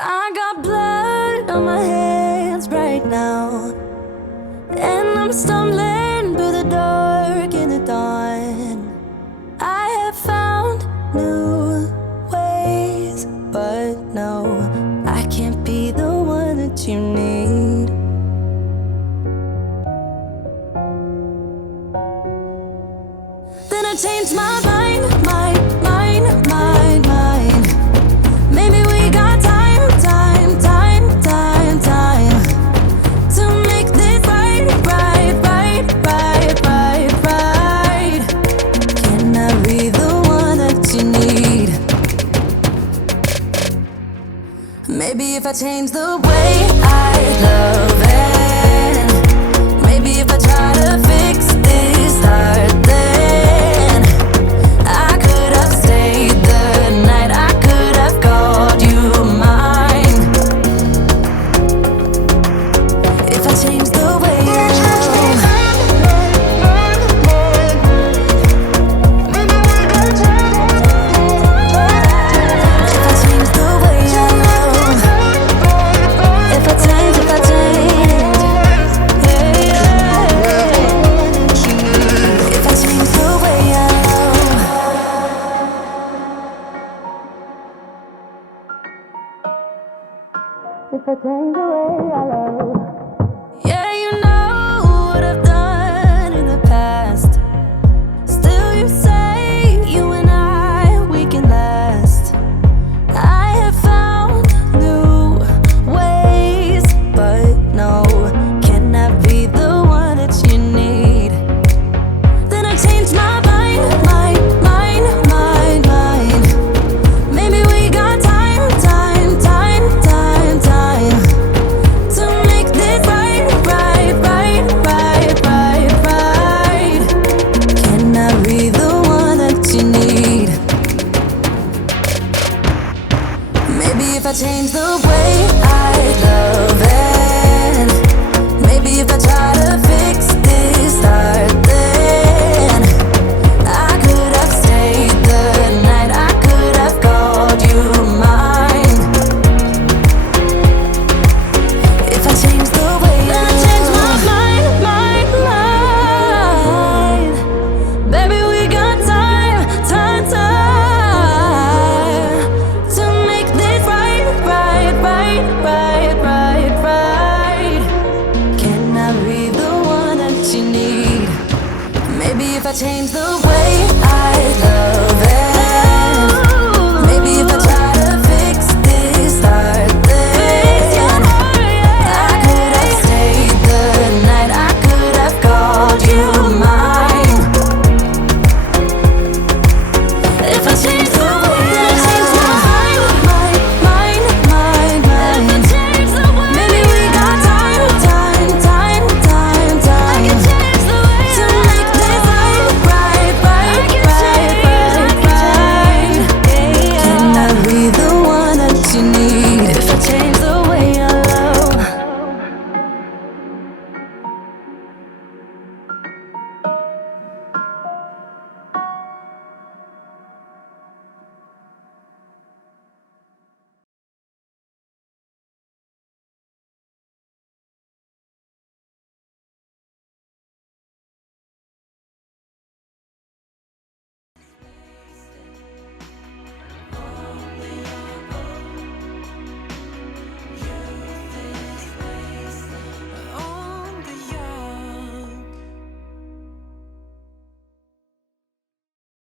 I got blood on my hands right now, and I'm stumbling through the dark in the dawn. I have found new ways, but no, I can't be the one that you need. Then I changed my mind. Maybe we got time to make this right. Can I be the one that you need? Maybe if I change the way I love it, maybe if I try to fix this heart, then I could have stayed the night, I could have called you mine. If I change the way I love, if I change the way I love, if I change, yeah. If I change the way I love, if I change the way I love. Yeah, you know what I've done in the past. Still you say you and I, we can last. I have found new ways, but no, can I be the one that you need? Then I changed my mind. Maybe we got time to make this right. Can I be the one that you need? Maybe if I change the way I love it, maybe if I try to fix this heart, then I could have stayed the night, I could have called you mine. If I change the way I change my mind, baby we got time to make this right. Can I be the one that you need? Maybe if I change the